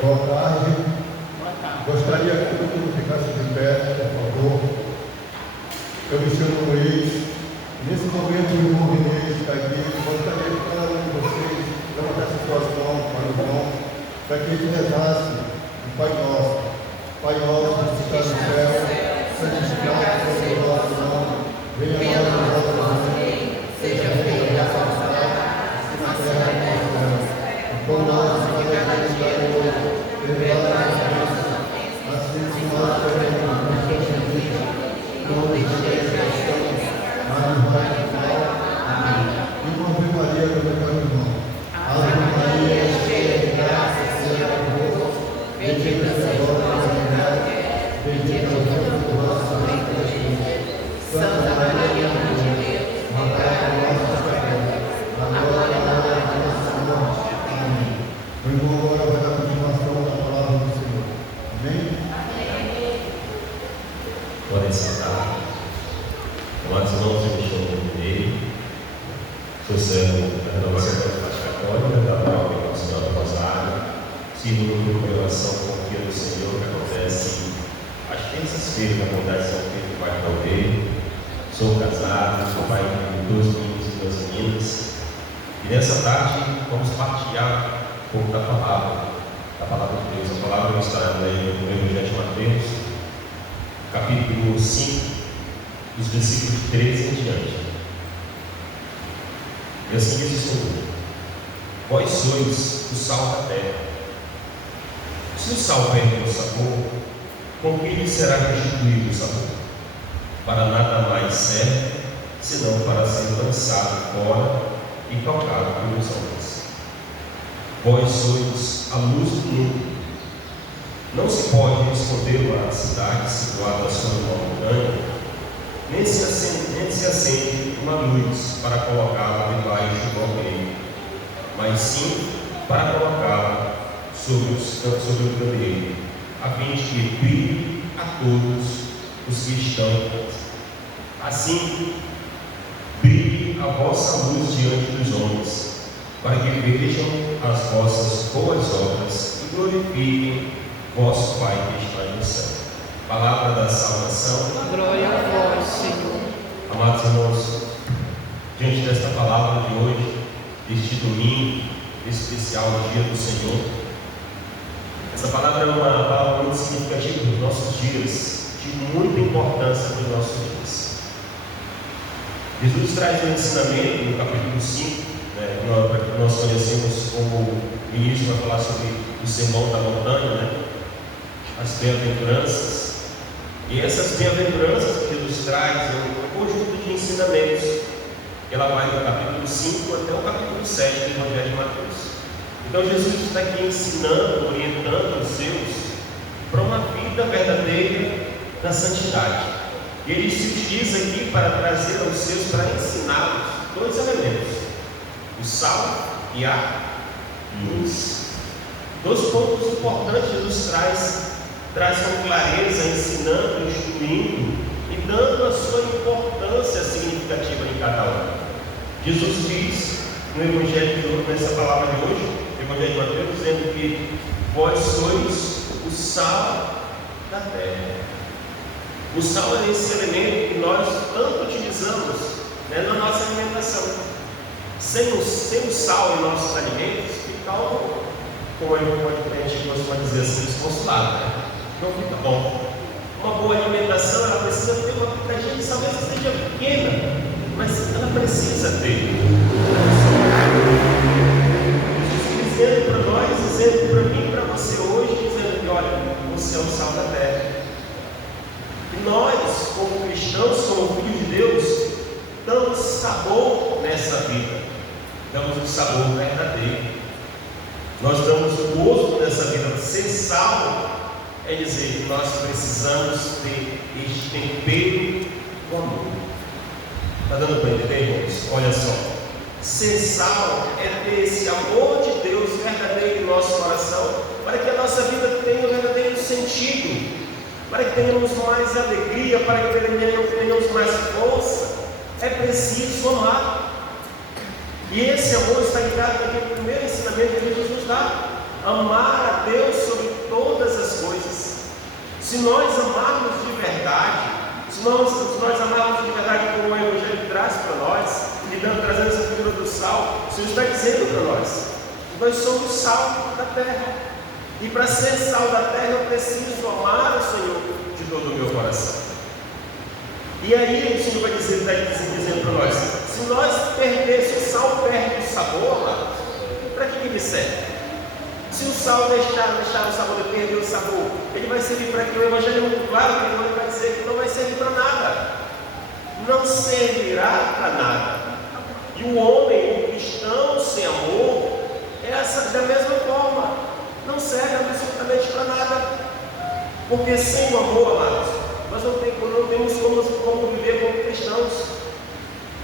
Boa tarde. Gostaria que todo mundo ficasse de pé, por favor. Eu me chamo Luiz. Nesse momento, o irmão Renê está aqui. Gostaria que cada um de vocês levantasse suas mãos para o irmão, para que ele rezasse o Pai Nosso. Pai nosso que estás no céu, santificado seja o vosso nome. Venha a nós o vosso reino. Seja feita a vossa vontade, na terra como no céu. O pão nosso de cada dia hoje. Perdoai as nossas ofensas, assim como nós perdoamos aos nossos inimigos. Não nos deixeis cair, mas nos livrai do mal. Amém. E com Ave Maria, meu caro irmão. Ave Maria, cheia de graça, o Senhor é convosco. Bendita sois vós entre as mulheres, bendito é o fruto do vosso ventre, Jesus. Santa Maria, Mãe de Deus, rogai por nós os pecadores, agora e na hora de nossa morte. Amém. O irmão agora vai dar continuação da palavra do Senhor. Amém? Amém. Podem sentar. Amados irmãos, eu me chamo Renê, sou servo da Renovação Católica, da Paróquia Nossa Senhora do Rosário, sirvo no grupo de oração Confia no Senhor, que acontece às terças-feiras na comunidade São Pedro do Bairro da Aldeia. Sou casado, sou pai de 2 meninos e 2 meninas, e nessa tarde vamos partilhar um pouco da palavra de Deus. A palavra está no Evangelho de Mateus, capítulo 5, dos versículos 13 em diante. E assim diz o Senhor: vós sois o sal da terra. Se o sal perde o sabor, com que lhe será restituído o sabor? Para nada mais serve, senão para ser lançado fora e tocado pelos homens. Vós sois a luz do mundo. Não se pode esconder uma cidade situada sobre uma montanha, nem se acende uma luz para colocá-la debaixo do alqueire, mas sim para colocá-la sobre o candeeiro, a fim de que brilhe a todos os que estão. Assim, brilhe a vossa luz diante dos homens, para que vejam as vossas boas obras e glorifiquem vosso Pai que está no céu. Palavra da salvação. Glória a vós, Senhor. Amados irmãos, diante desta palavra de hoje, deste domingo especial, Dia do Senhor, essa palavra é uma palavra muito significativa dos nossos dias, de muita importância para os nossos dias. Jesus traz um ensinamento no capítulo 5, que nós conhecemos como o ministro vai falar sobre o sermão da montanha, as bem-aventuranças. E essas bem-aventuranças que Jesus traz é um conjunto de ensinamentos. Ela vai do capítulo 5 até o capítulo 7 do Evangelho de Mateus. Então Jesus está aqui ensinando, orientando os seus para uma vida verdadeira na santidade. E ele se utiliza aqui para trazer aos seus, para ensiná-los 2 elementos: o sal e a luz. 2 pontos importantes Jesus traz com clareza, ensinando, instruindo e dando a sua importância significativa em cada um. Jesus diz no Evangelho, nessa palavra de hoje, no Evangelho de Mateus, dizendo que vós sois o sal da terra. O sal é esse elemento que nós tanto utilizamos na nossa alimentação. Sem o sal em nossos alimentos, fica algo, como a gente costuma dizer assim, desconsolado, não fica bom. Uma boa alimentação, ela precisa ter uma pitadinha de sal, mesmo que seja pequena, mas ela precisa ter. Jesus dizendo para nós, dizendo para mim, para você hoje, dizendo que olha, você é o sal da terra. E nós, como cristãos, como filhos de Deus, damos sabor nessa vida, damos um sabor verdadeiro. Nós damos o gosto nessa vida. Ser sal é dizer que nós precisamos ter este tempero do amor. Está dando para entender, irmãos? Olha só, ser sal é ter esse amor de Deus verdadeiro em nosso coração, para que a nossa vida tenha um verdadeiro sentido, para que tenhamos mais alegria, para que tenhamos mais força. É preciso amar. E esse amor está ligado naquele primeiro ensinamento que Jesus nos dá: amar a Deus sobre Se nós amarmos de verdade, se nós amarmos de verdade como o Evangelho traz para nós, trazendo essa figura do sal, o Senhor está dizendo para nós somos sal da terra. E para ser sal da terra eu preciso amar o Senhor de todo o meu coração. E aí o Senhor vai dizer, está dizendo para nós, se nós perdermos, o sal perde o sabor, para que ele serve? Se o sal deixar o sabor, ele perder o sabor, ele vai servir para que o Evangelho é muito claro, que ele vai dizer que não vai servir para nada, não servirá para nada. E o homem, o cristão sem amor, da mesma forma, não serve absolutamente para nada, porque sem o amor, amados, nós não temos como viver como cristãos.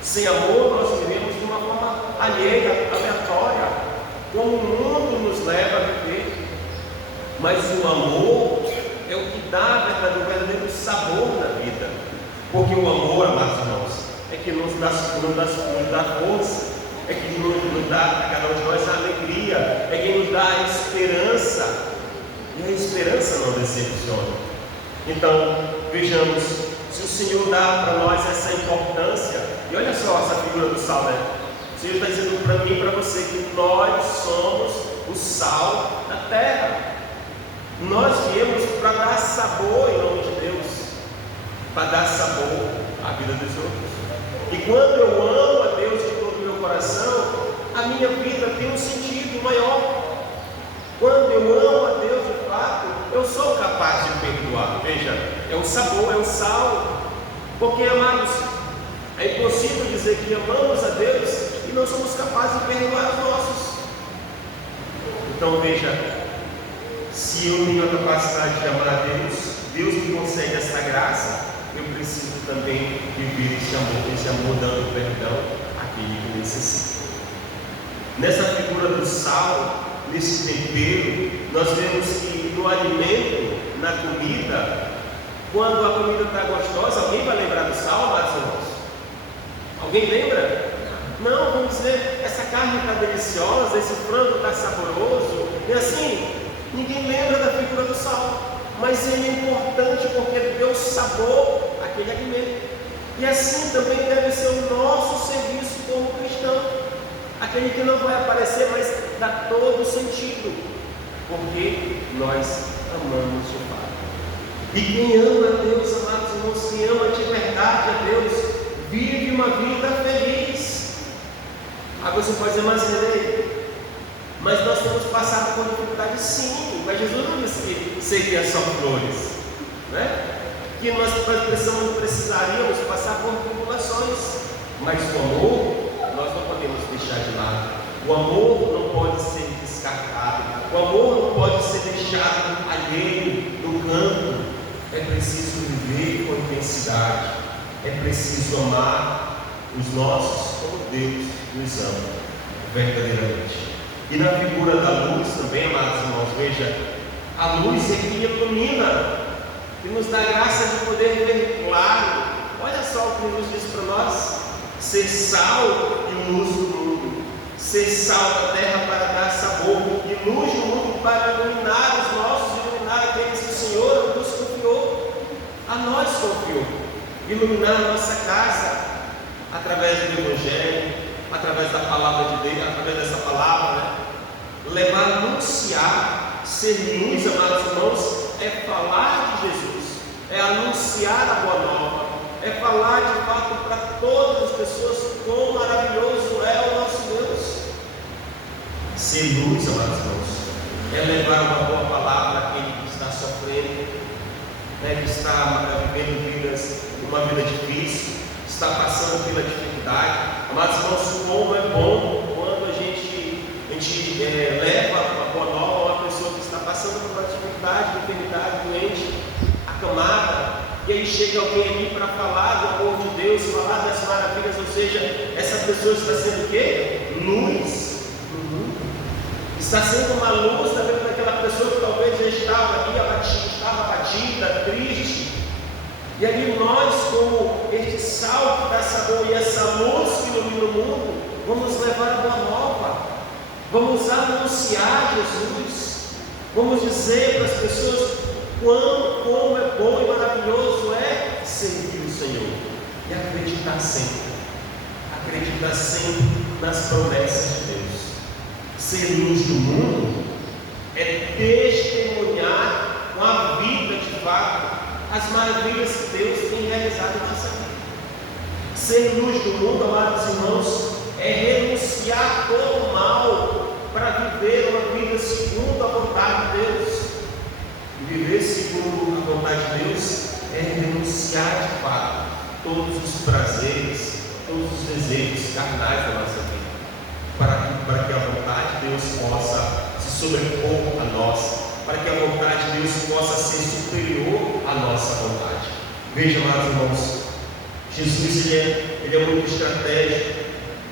Sem amor, nós vivemos de uma forma alheia, aleatória, como o mundo nos leva a viver. Mas o amor é o que dá o verdadeiro sabor na vida, porque o amor, amados irmãos, é que nos dá força, é que nos dá a cada um de nós a alegria, é que nos dá a esperança, e a esperança não decepciona. Então, vejamos, se o Senhor dá para nós essa importância, e olha só essa figura do sal, né? O Senhor está dizendo para mim e para você que nós somos o sal da terra. Nós viemos para dar sabor em nome de Deus, para dar sabor à vida dos outros. E quando eu amo a Deus de todo o meu coração, a minha vida tem um sentido maior. Quando eu amo a Deus de fato, eu sou capaz de perdoar. Veja, é o sabor, é o sal. Porque, amados, é impossível dizer que amamos a Deus e não somos capazes de perdoar os nossos. Então, veja, se eu tenho a capacidade de amar a Deus, Deus me concede essa graça, eu preciso também viver esse amor dando perdão àquele que necessita. Nessa figura do sal, nesse tempero, nós vemos que no alimento, na comida, quando a comida está gostosa, alguém vai lembrar do sal, amados irmãos? Alguém lembra? Não, vamos dizer, essa carne está deliciosa, esse frango está saboroso, e assim, ninguém lembra da figura do sal. Mas ele é importante porque ele deu sabor àquele alimento. E assim também deve ser o nosso serviço como cristão. Aquele que não vai aparecer, mas dá todo o sentido. Porque nós amamos o Pai. E quem ama a Deus, amados irmãos, quem ama de verdade a Deus, vive uma vida feliz. Agora você pode dizer, mas nós temos passado por dificuldade, sim. Mas Jesus não disse que seria só flores, né? Que nós precisaríamos passar por tribulações. Mas o amor, nós não podemos deixar de lado. O amor não pode ser descartado. O amor não pode ser deixado alheio no canto. É preciso viver com intensidade. É preciso amar os nossos como Deus nos ama verdadeiramente. E na figura da luz também, amados irmãos, veja, a luz é que ilumina, que nos dá graça de poder ver claro. Olha só o que Jesus diz para nós: ser sal e luz do mundo, ser sal da terra para dar sabor, e luz do mundo para iluminar os nossos, iluminar aqueles que o Senhor nos confiou, a nós confiou, iluminar a nossa casa, através do Evangelho, através da palavra de Deus, através dessa palavra, né? Levar, anunciar, ser luz, amados irmãos, é falar de Jesus, é anunciar a boa nova, é falar de fato para todas as pessoas quão maravilhoso é o nosso Deus. Ser luz, amados irmãos, é levar uma boa palavra àquele que está sofrendo, né, que está vivendo uma vida difícil, está passando pela dificuldade. Amados irmãos, como é bom quando a gente leva a boa nova a uma pessoa que está passando por uma dificuldade, enfermidade, doente, acamada, e aí chega alguém aqui para falar do amor de Deus, falar das maravilhas, ou seja, essa pessoa está sendo o quê? Luz. Está sendo uma luz na vida daquela pessoa que talvez já estava abatida, triste. E aí nós, como este sal que dá sabor e essa luz que ilumina o mundo, vamos levar a boa nova, vamos anunciar Jesus, vamos dizer para as pessoas como é bom e maravilhoso é servir o Senhor e acreditar sempre nas promessas de Deus. Ser luz do mundo é testemunhar com a vida de fato as maravilhas que Deus tem realizado em nossa vida. Ser luz do mundo, amados irmãos, é renunciar a todo mal para viver uma vida segundo a vontade de Deus. E viver segundo a vontade de Deus é renunciar de fato todos os prazeres, todos os desejos carnais da nossa vida, para que a vontade de Deus possa se sobrepor a nós, para que a vontade de Deus possa ser superior à nossa vontade. Veja, amados irmãos, Jesus ele é muito estratégico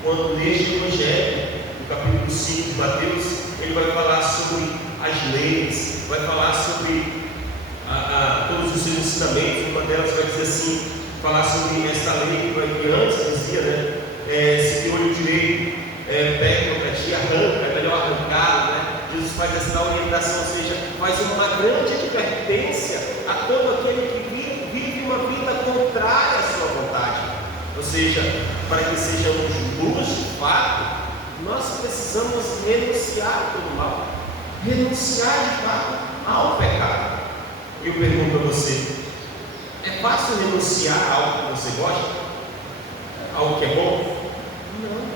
quando neste Evangelho, no capítulo 5 de Mateus, ele vai falar sobre as leis, vai falar sobre todos os seus ensinamentos. Uma delas vai dizer assim, falar sobre esta lei que antes dizia, se tem olho direito, pega para ti, arranca, é melhor arrancar, né? Jesus faz essa orientação, ou seja, faz uma grande advertência a todo aquele que vive uma vida contrária à sua vontade. Ou seja, para que sejamos luz de fato, nós precisamos renunciar a todo mal, renunciar de fato ao pecado. Eu pergunto a você, é fácil renunciar a algo que você gosta? Algo que é bom? Não.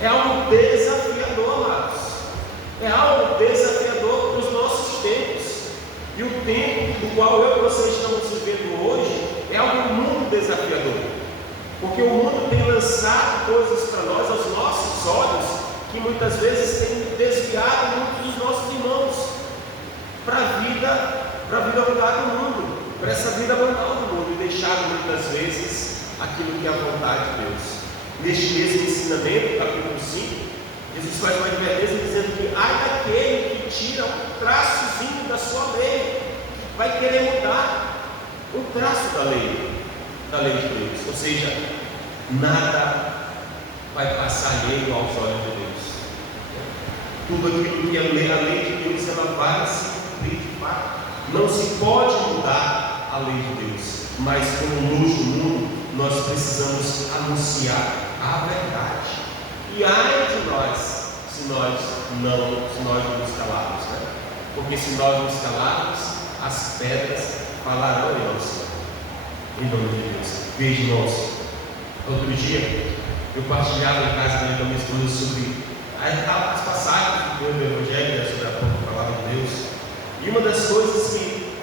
É algo desafiador, amados. É algo desafiador para os nossos tempos. E o tempo do qual eu e você estamos vivendo hoje é algo muito desafiador. Porque o mundo tem lançado coisas para nós, aos nossos olhos, que muitas vezes tem desviado muitos dos nossos irmãos para a vida abundante do mundo, para essa vida banal do mundo, e deixado muitas vezes aquilo que é a vontade de Deus. Neste mesmo ensinamento, capítulo 5, Jesus faz uma advertência dizendo que ai daquele que tira um traçozinho da sua lei, vai querer mudar o traço da lei de Deus. Ou seja, nada vai passar alheio aos olhos de Deus. Tudo aquilo que é a lei de Deus, ela vai se cumprir de fato. Não se pode mudar a lei de Deus, mas como luz do mundo, nós precisamos anunciar a verdade. E ai de nós, se nós não nos calarmos, né? Porque se nós nos calarmos, as pedras falarão em nós. Em nome de Deus. Veja, irmãos, outro dia eu partilhava em casa com a minha esposa sobre as passagens do Evangelho, né, sobre a palavra de Deus. E uma das coisas que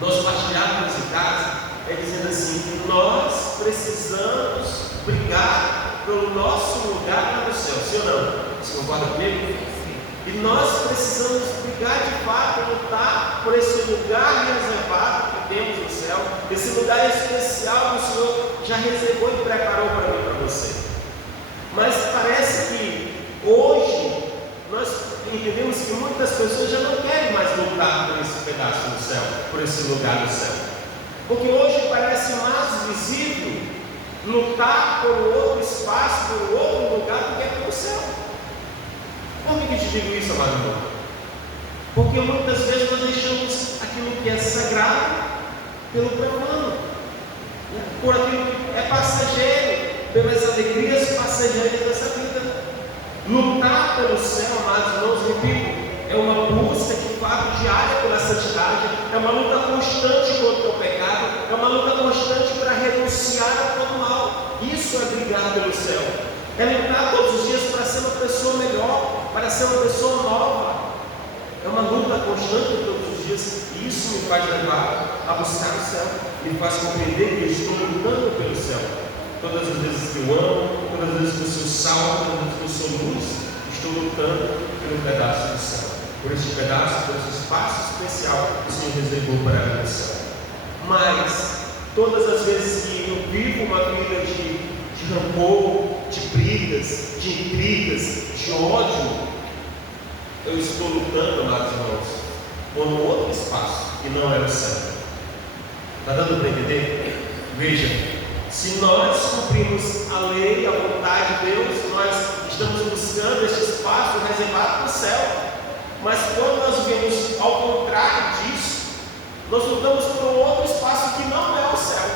nós partilhávamos em casa é dizendo assim, que nós precisamos brigar pelo nosso lugar no céu. Sim ou não? Você concorda comigo? E nós precisamos brigar de fato, lutar por esse lugar reservado que temos no céu, esse lugar especial que o Senhor já reservou e preparou para mim e para você. Mas parece que hoje nós entendemos que muitas pessoas já não querem mais lutar por esse pedaço do céu, por esse lugar do céu. Porque hoje parece mais visível lutar por outro espaço, por outro lugar do que pelo céu. Por que eu te digo isso, amado irmão? Porque muitas vezes nós deixamos aquilo que é sagrado pelo profano, por aquilo que é passageiro, pelas alegrias passageiras dessa vida. Lutar pelo céu, amados irmãos, repito, é uma busca de fato diária pela santidade, é uma luta constante contra o pecado, é uma luta constante para renunciar a todo mal. Isso é brigar pelo céu, é lutar todos os dias para ser uma pessoa melhor, para ser uma pessoa nova. É uma luta constante todos os dias, e isso me faz levar a buscar o céu, me faz compreender que eu estou lutando pelo céu. Todas as vezes que eu amo, todas as vezes que eu sou salvo, todas as vezes que eu sou luz, estou lutando pelo pedaço do céu, por esse pedaço, por esse espaço especial que o Senhor reservou para a minha céu. Mas todas as vezes que eu vivo uma vida de rancor, de brigas, de intrigas, de ódio, eu estou lutando, amados irmãos, por um outro espaço que não é o céu. Está dando para entender? Veja, se nós cumprimos a lei, a vontade de Deus, nós estamos buscando este espaço reservado para o céu. Mas quando nós vemos ao contrário disso, Nós lutamos por um outro espaço que não é o céu.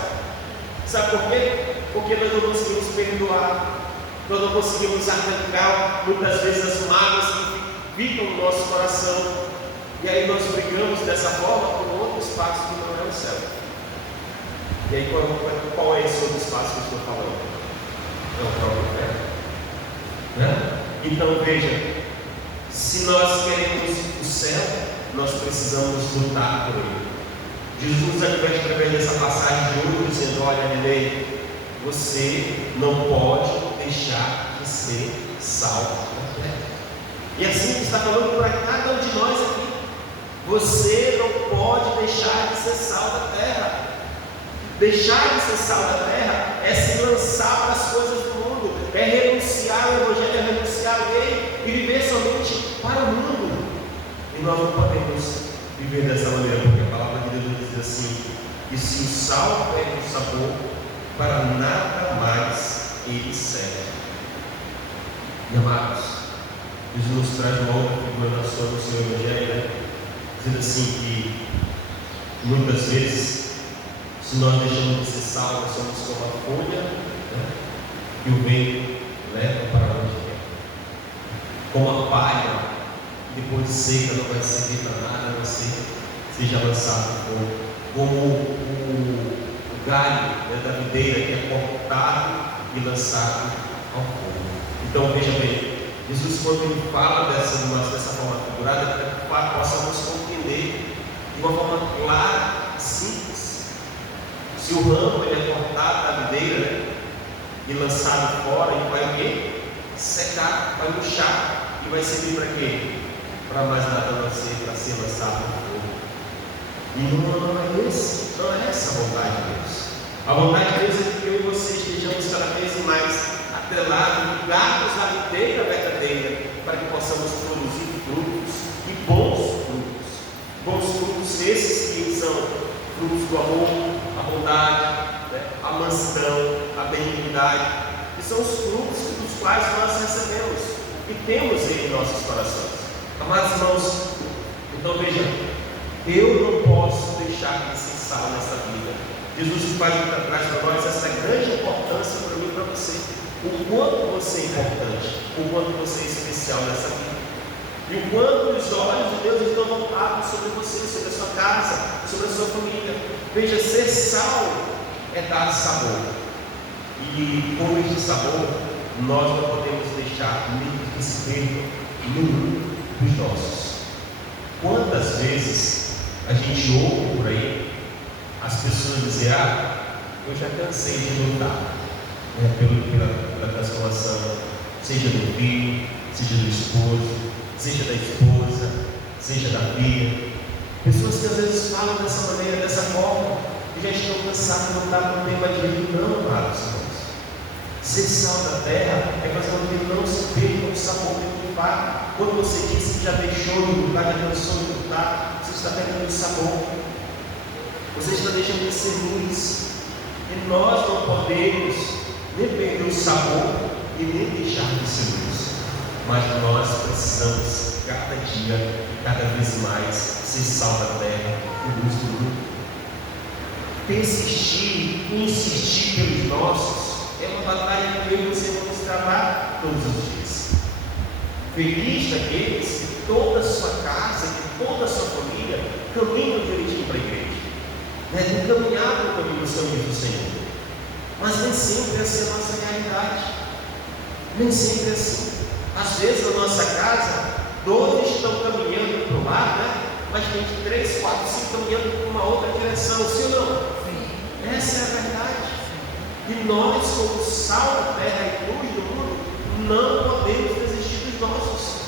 Sabe por quê? Porque nós não conseguimos perdoar, nós não conseguimos arrancar muitas vezes as mágoas que ficam no nosso coração, e aí nós brigamos dessa forma por um outro espaço que não é o céu. E aí qual é esse outro espaço que eu estou falando? É o próprio inferno, né? Então veja, se nós queremos o céu, nós precisamos lutar por ele. Jesus nos adverte através dessa passagem de hoje, dizendo: olha, Nenê, você não pode deixar de ser salvo da terra. E assim ele está falando para cada um de nós aqui: você não pode deixar de ser sal da terra. Deixar de ser sal da terra é se lançar para as coisas do mundo, é renunciar ao Evangelho, é renunciar a lei e viver somente para o mundo. E nós não podemos viver dessa maneira, porque a palavra de Deus diz assim: e se o sal perde o sabor, para nada mais ele serve. E amados, Jesus nos traz uma outra figura no seu Evangelho, né? Dizendo assim que muitas vezes, se nós deixamos de ser sal, nós somos como a folha, né? Que o vento leva para onde quer, como a palha, depois de seca não vai servir para nada, a não ser seja lançado no fogo, como o galho, né, da videira que é cortado e lançado ao fogo. Então veja bem, Jesus, quando ele fala dessa forma figurada, é para que possamos compreender de uma forma clara e simples. Se o ramo ele é cortado da videira, né, e lançado fora, ele vai o quê? Secar, vai murchar, e vai servir para quê? Para mais nada a não ser para ser lançado no fogo. E não é essa a vontade de Deus. A vontade de Deus é que eu e você estejamos cada vez mais atrelados, ligados à videira verdadeira, para que possamos produzir frutos, e bons frutos. Bons frutos esses que são frutos do amor, a bondade, né, a mansidão, a benignidade, que são os frutos dos quais nós recebemos e temos em nossos corações. Amados irmãos, então veja, eu não posso deixar de ser sal nessa vida. Jesus faz traz para nós essa grande importância para mim e para você. O quanto você é importante, o quanto você é especial nessa vida. E o quanto os olhos de Deus estão voltados sobre você, sobre a sua casa, sobre a sua família. Veja, ser sal é dar sabor. E com este sabor, nós não podemos deixar que se perca nenhum dos nossos. Quantas vezes a gente ouve por aí as pessoas dizerem: eu já cansei de lutar, né, pela transformação, seja do filho, seja do esposo, seja da esposa, seja da filha. Pessoas que às vezes falam dessa maneira, dessa forma, e já estão cansadas de lutar, não tem mais direito. Não, amados irmãos. Ser sal da terra é fazer com que não se perca o sabor do Pai. Quando você diz que já deixou de lutar, já cansou de lutar, você está perdendo o sabor. Você está deixando de ser luz. E nós não podemos nem perder o sabor e nem deixar de ser luz. Mas nós precisamos, cada dia, cada vez mais, ser sal da terra e luz do mundo. Persistir e insistir pelos nossos é uma batalha que eu e você vamos travar todos os dias. Feliz daqueles que toda a sua casa, que toda a sua família caminham direitinho para a igreja, né? De caminhar no caminho dos caminhos do Senhor. Mas nem sempre essa é a nossa realidade. Nem sempre é assim. Às vezes na nossa casa, 12 estão caminhando para o lado, né? Mas tem 3, 4, 5 caminhando para uma outra direção, sim ou não? Sim. Essa é a verdade. E nós, como sal da terra e luz do mundo, não podemos desistir dos nossos.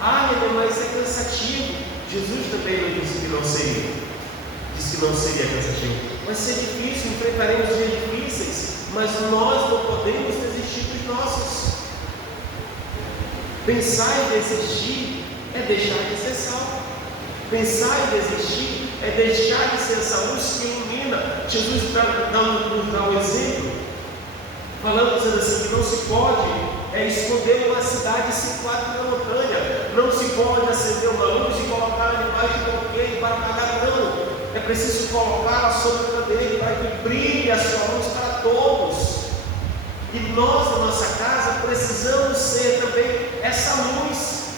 Mas é cansativo. Jesus também não disse que não seria. Disse que não seria cansativo. Vai ser difícil, enfrentaremos dias difíceis, mas nós não podemos desistir dos nossos. Pensar em desistir é deixar de ser sal. Pensar em desistir é deixar de ser essa luz que ilumina. Jesus nos dá um exemplo, falando assim, que não se pode esconder uma cidade situada na montanha. Não se pode acender uma luz e colocá-la debaixo de um alqueire para apagar, não. É preciso colocá-la à sombra dele para que brilhe a sua luz para todos. E nós, na nossa casa, precisamos ser também essa luz,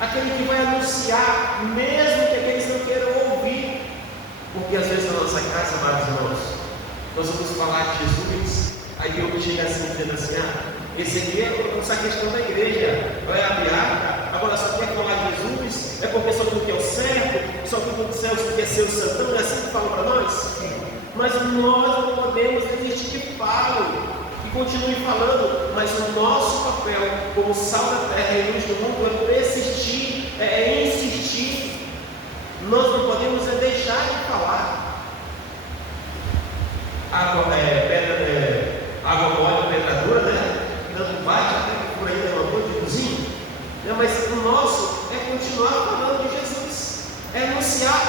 aquele que vai anunciar, mesmo que aqueles não queiram ouvir. Porque às vezes na nossa casa, amados irmãos, nós vamos falar de Jesus, aí tem um que chega assim, dizendo assim: esse aqui é essa questão da igreja, vai abrir arca, agora só quer falar de Jesus, é porque só porque é o certo, só porque o céu porque é seu santão, é assim que falam para nós? Mas nós não podemos desistir que falem, que continuem falando, mas o nosso papel como sal da terra e luz do mundo é persistir, é insistir. Nós não podemos deixar de falar. Água mole, pedra dura, né? Tanto bate até que por aí levantou de cozinho. Mas o nosso é continuar falando de Jesus, é anunciar.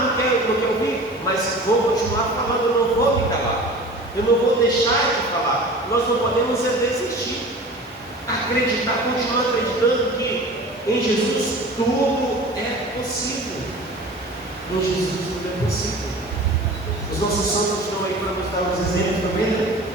Não quero ouvir, mas vou continuar falando, eu não vou me calar, eu não vou deixar de falar. Nós não podemos desistir, acreditar, continuar acreditando que em Jesus tudo é possível. Em Jesus tudo é possível. Os nossos santos estão aí para nos dar os exemplos também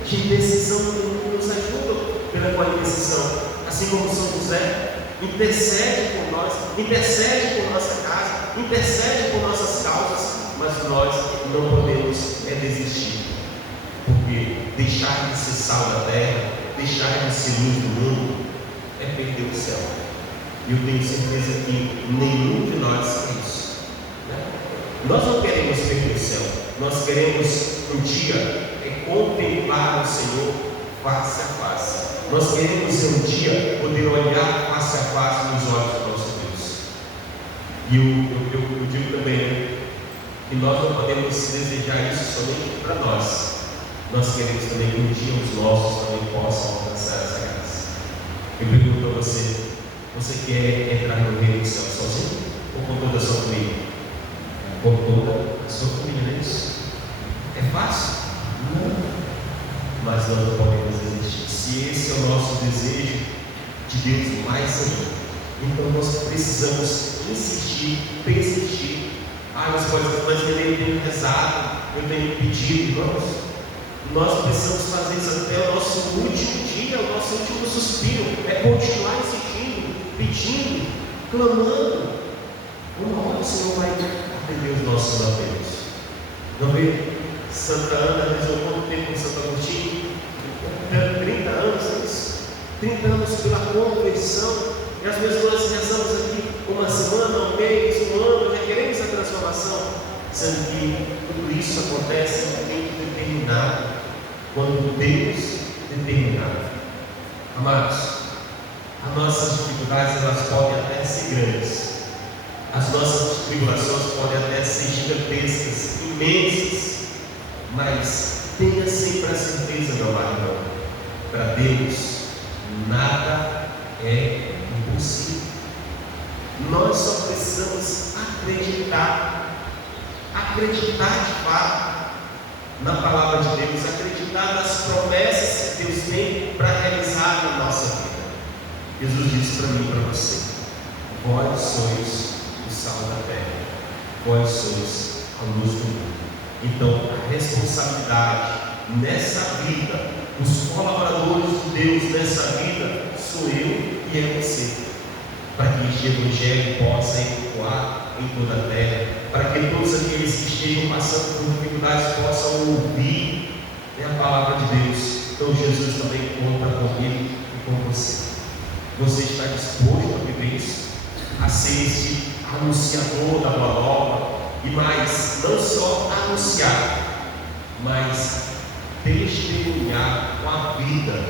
de intercessão que nos ajudam pela tua intercessão. Assim como São José intercede por nós, intercede por nossa casa, intercede por nossas causas, mas nós não podemos desistir. Porque deixar de ser sal da terra, deixar de ser luz do mundo, é perder o céu. E eu tenho certeza que nenhum de nós quer isso. Nós não queremos perder o céu, nós queremos um dia contemplar o Senhor face a face. Nós queremos um dia poder olhar face a face nos olhos do nosso Deus. E eu digo também que nós não podemos desejar isso somente para nós. Nós queremos também que um dia os nossos também possam alcançar essa graça. Eu pergunto a você: você quer entrar no reino do céu sozinho ou com toda a sua família? Com toda a sua família, não é isso? É fácil? Não. Mas nós não podemos desistir. Se esse é o nosso desejo de Deus mais ainda, então nós precisamos insistir, persistir. Mas eu tenho rezado, eu tenho pedido, irmãos. Nós precisamos fazer isso até o nosso último dia, o nosso último suspiro. É continuar insistindo, pedindo, clamando. Uma hora o Senhor vai atender os nossos apelos. Não vê? Santa Ana rezou quanto tempo com Santo Agostinho? 30 anos, é isso? 30 anos pela conversão. E às vezes nós rezamos aqui uma semana, um mês, um ano, já queremos a transformação, sendo que tudo isso acontece no tempo determinado, quando Deus determinar. Amados, as nossas dificuldades elas podem até ser grandes, as nossas tribulações podem até ser gigantescas, imensas, mas tenha sempre a certeza, meu amado irmão, para Deus nada é impossível. Nós só precisamos acreditar de fato na palavra de Deus, acreditar nas promessas que Deus tem para realizar na nossa vida. Jesus disse para mim e para você: vós sois o sal da terra, vós sois a luz do mundo. Então a responsabilidade nessa vida, os colaboradores de Deus nessa vida, sou eu e é você, para que este Evangelho possa ecoar em toda a terra, para que todos aqueles que estejam passando por dificuldades possam ouvir a palavra de Deus. Então Jesus também conta comigo e com você. Você está disposto a viver isso? A ser este anunciador da boa nova? E mais, não só anunciar, mas testemunhar com a vida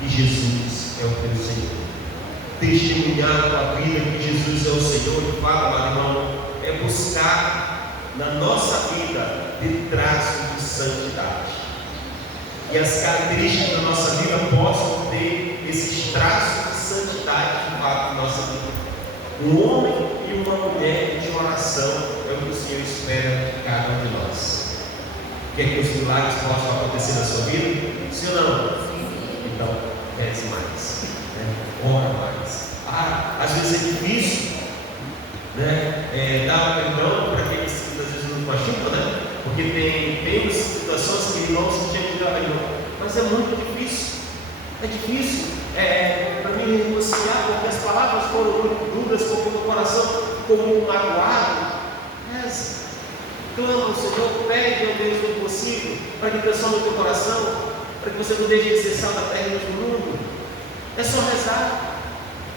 que Jesus é o teu Senhor. Testemunhar com a vida que Jesus é o Senhor. E fala, meu irmão, é buscar na nossa vida ter traços de santidade. E as características da nossa vida possam ter esses traços de santidade de fato na nossa vida. Um homem e uma mulher de oração é o que o Senhor espera de cada um de nós. Quer que os milagres possam acontecer na sua vida? Sim ou não? Então, reze mais, ora mais. Às vezes é difícil, dar um perdão para aqueles que às vezes nos machucam, é muito difícil. É difícil para mim negociar, porque as palavras foram muito duras, porque o meu coração ficou muito magoado. Mas clama ao Senhor, pede ao Deus do impossível, para que transforme o teu coração, para que você não deixe de ser sal da terra e luz do mundo. É só rezar.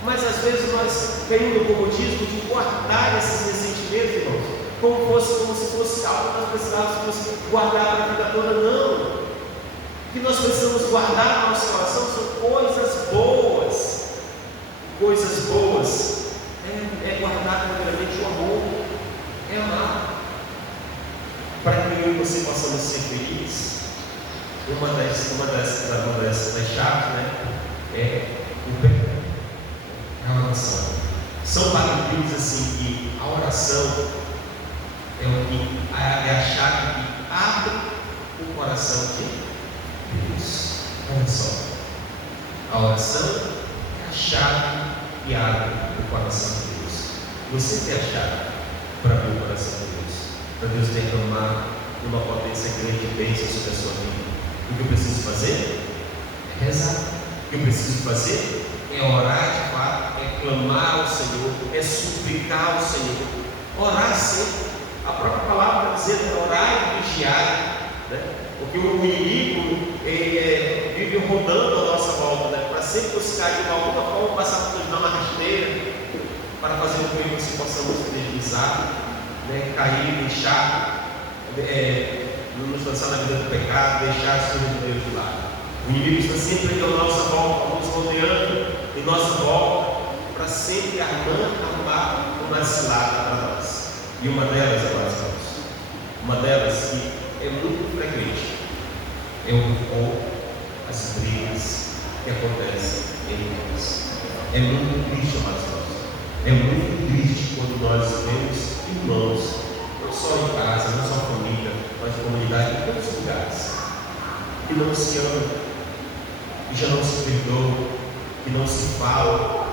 Mas às vezes nós caímos no comodismo de guardar esses ressentimentos, irmãos, como se fosse algo que nós precisávamos guardar para a vida toda. Não. O que nós precisamos guardar no nosso coração são coisas boas. Coisas boas. É guardar primeiramente o amor. É amar. Para que eu e você possamos ser felizes, uma das chaves, né, é o perdão. A oração. São Paulo diz assim que a oração é a chave que abre o coração de Deus. Olha só. A oração é a chave que abre o coração de Deus. Você tem a chave para abrir o coração de Deus, para Deus derramar uma potência grande de bênção sobre a sua vida. O que eu preciso fazer? É rezar. O que eu preciso fazer? É orar de fato, é clamar ao Senhor, é suplicar ao Senhor. Orar sempre. A própria palavra está dizendo orar e vigiar, né? Porque o inimigo vive rodando a nossa volta, né? Para sempre buscar de alguma forma passar por uma rasteira, para fazer com que nós possamos deslizar, né? Cair, deixar, nos lançar na vida do pecado, deixar as coisas de Deus de lado. O inimigo está sempre aqui à nossa volta, nos rodeando em nossa volta, para sempre armar uma cilada para nós. E uma delas, amados irmãos, uma delas que é muito frequente, as brigas que acontecem em nós. É muito triste, amados irmãos. É muito triste quando nós vemos irmãos, não só em casa, não só família, mas comunidade, em todos os lugares, que não se amam, que já não se perdoam, que não se falam.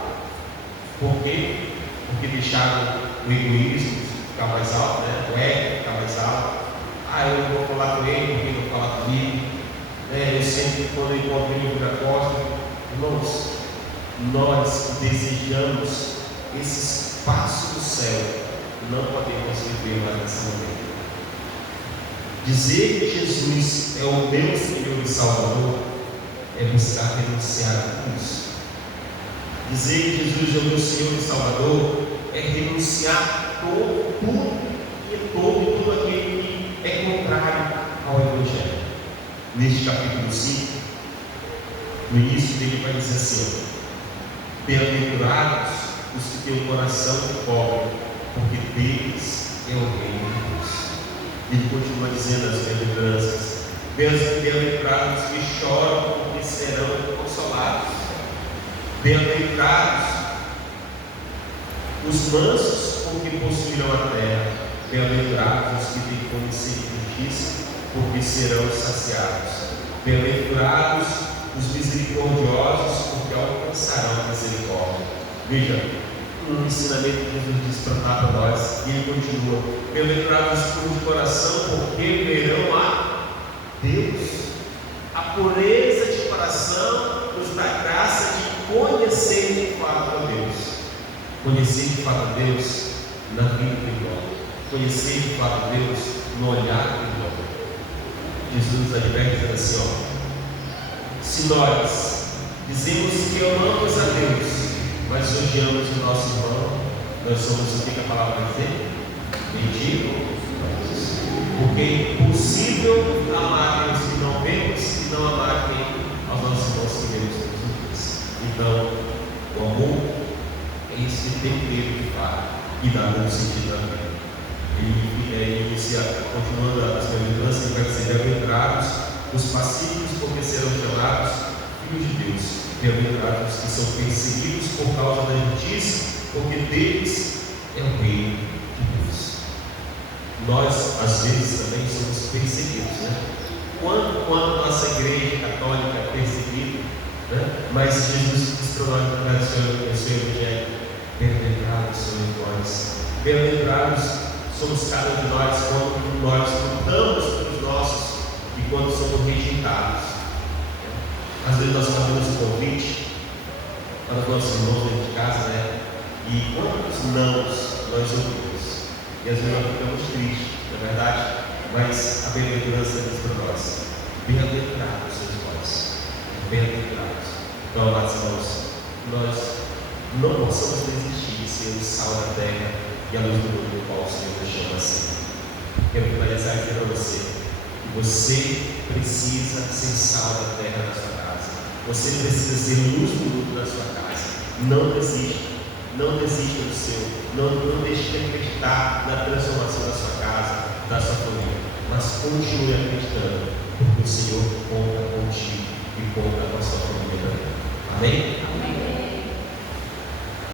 Por quê? Porque deixaram o egoísmo ficar mais alto, né? O ego ficar mais alto. Eu não vou falar com ele, porque ele não fala comigo. Eu sempre, quando eu encontro ele, eu me costa. Irmãos, nós desejamos esse espaço do céu, não podemos viver mais nesse momento. Dizer que Jesus é o meu Senhor e Salvador é buscar renunciar a tudo. Dizer que Jesus é o meu Senhor e Salvador é renunciar tudo aquele que é contrário ao Evangelho. Neste capítulo 5, no início dele vai dizer assim: bem-aventurados os que têm o coração pobre, porque deles é o reino de Deus. Ele continua dizendo as bem-aventuranças: bem-aventurados os que choram, porque serão consolados. Bem-aventurados os mansos, porque possuirão a terra. Bem-aventurados os que têm fome e sede de justiça, porque serão saciados. Bem-aventurados os misericordiosos, porque alcançarão a misericórdia. Veja, um ensinamento que Jesus diz para nós, e ele continua: bem-aventurados os puros de coração, porque verão a Deus. A pureza de coração nos dá graça de conhecer de fato a Deus. Conhecer de fato a Deus na vida espiritual. Conhecer de fato a Deus no olhar espiritual. Jesus nos adverte assim: se nós dizemos que amamos a Deus, mas odiamos o nosso irmão, nós somos o que a palavra vai dizer? Mendigos. Porque é impossível amar Deus que não vemos e não amar quem? Aos nossos irmãos que vemos todos os dias. Então, o amor é esse tempero de fato e dá muito sentido na vida. Ele inicia, continuando as bem-aventuranças, ele vai dizer: bem-aventurados os pacíficos, porque serão chamados filhos de Deus. Bem-aventurados os que são perseguidos por causa da justiça, porque deles é o reino de Deus. Nós, às vezes, também somos perseguidos, né? Quando a nossa igreja católica é perseguida, né? Mas Jesus diz para nós, no seu Evangelho: bem-aventurados somos nós. Bem-aventurados somos cada um de nós quando nós lutamos pelos nossos e quando somos rejeitados. Às vezes nós fazemos um convite para os nossos irmãos dentro de casa, né? E quantos nãos nós ouvimos? E às vezes nós ficamos tristes, não é verdade? Mas a bem-aventurança diz para nós: bem-aventurados sois vós, bem-aventurados. Então, amados irmãos, nós não possamos desistir de ser o sal da terra e a luz do mundo do qual o Senhor nos chama assim. Quero finalizar aqui para você que você precisa ser sal da terra na sua casa. Você precisa ser luz do mundo na sua casa. Não desista. Não desista do seu. Não deixe de acreditar na transformação da sua casa, da sua família. Mas continue acreditando, porque o Senhor conta contigo e conta com a sua família também. Amém? Amém.